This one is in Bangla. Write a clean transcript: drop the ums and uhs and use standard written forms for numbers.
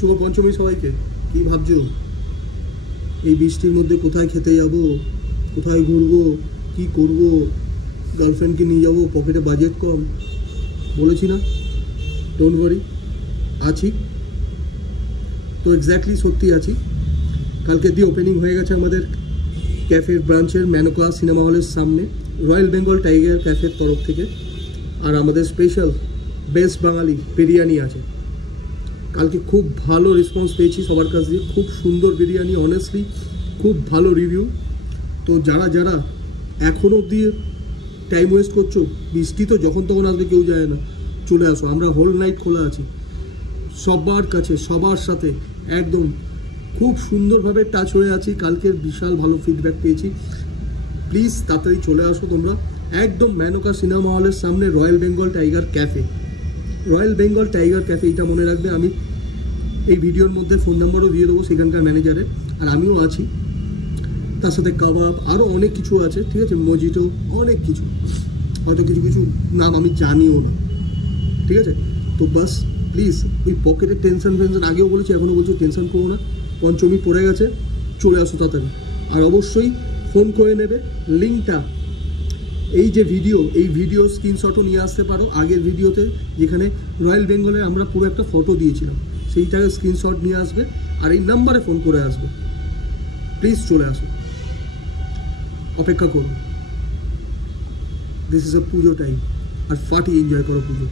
শুভ পঞ্চমী সবাইকে। কী ভাবছো? এই বৃষ্টির মধ্যে কোথায় খেতে যাব, কোথায় ঘুরবো, কি করব? গার্লফ্রেন্ডকে নিয়ে যাবো, পকেটে বাজেট কম। বলেছি না, ডোন্ট ওয়ারি, আছি তো। এক্স্যাক্টলি সত্যি আছি। কালকে দিয়ে ওপেনিং হয়ে গেছে আমাদের ক্যাফের ব্রাঞ্চের মেনকা সিনেমা হলের সামনে, রয়্যাল বেঙ্গল টাইগার ক্যাফের তরফ থেকে। আর আমাদের স্পেশাল বেস্ট বাঙালি বিরিয়ানি আছে। কালকে খুব ভালো রেসপন্স পেয়েছি সবার কাছ দিয়ে, খুব সুন্দর বিরিয়ানি, অনেস্টলি খুব ভালো রিভিউ। তো যারা যারা এখনও অবধি টাইম ওয়েস্ট করছো, বৃষ্টি তো যখন তখন আসবে কেউ যায় না, চলে আসো। আমরা হোল নাইট খোলা আছি, সবার কাছে সবার সাথে একদম খুব সুন্দরভাবে টাচ হয়ে আছি। কালকের বিশাল ভালো ফিডব্যাক পেয়েছি। প্লিজ তাড়াতাড়ি চলে আসো তোমরা, একদম মেনকা সিনেমা হলের সামনে royal Bengal tiger cafe. Royal Bengal tiger cafe, এটা মনে রাখবে। আমি এই ভিডিওর মধ্যে ফোন নাম্বারও দিয়ে দেবো সেখানকার ম্যানেজারের, আর আমিও আছি। তার সাথে কাবাব, আরও অনেক কিছু আছে, ঠিক আছে, মজিটো, অনেক কিছু, হয়তো কিছু কিছু নাম আমি জানিও না, ঠিক আছে। তো বাস প্লিজ ওই পকেটের টেনশন আগেও বলেছি, এখনও বলছি, টেনশন করো না। পঞ্চমী পড়ে গেছে, চলে আসো তাড়াতাড়ি। আর অবশ্যই ফোন করে নেবে লিঙ্কটা। এই যে ভিডিও, এই ভিডিও স্ক্রিনশটও নিয়ে আসতে পারো আগের ভিডিওতে, যেখানে রয়্যাল বেঙ্গলের আমরা পুরো একটা ফটো দিয়েছিলাম, সেইটাকে স্ক্রিনশট নিয়ে আসবে আর এই নাম্বারে ফোন করে আসবে। প্লিজ চলে আসো, অপেক্ষা করো। This is a Puja time, আর ফাটি এনজয় করো পুজো।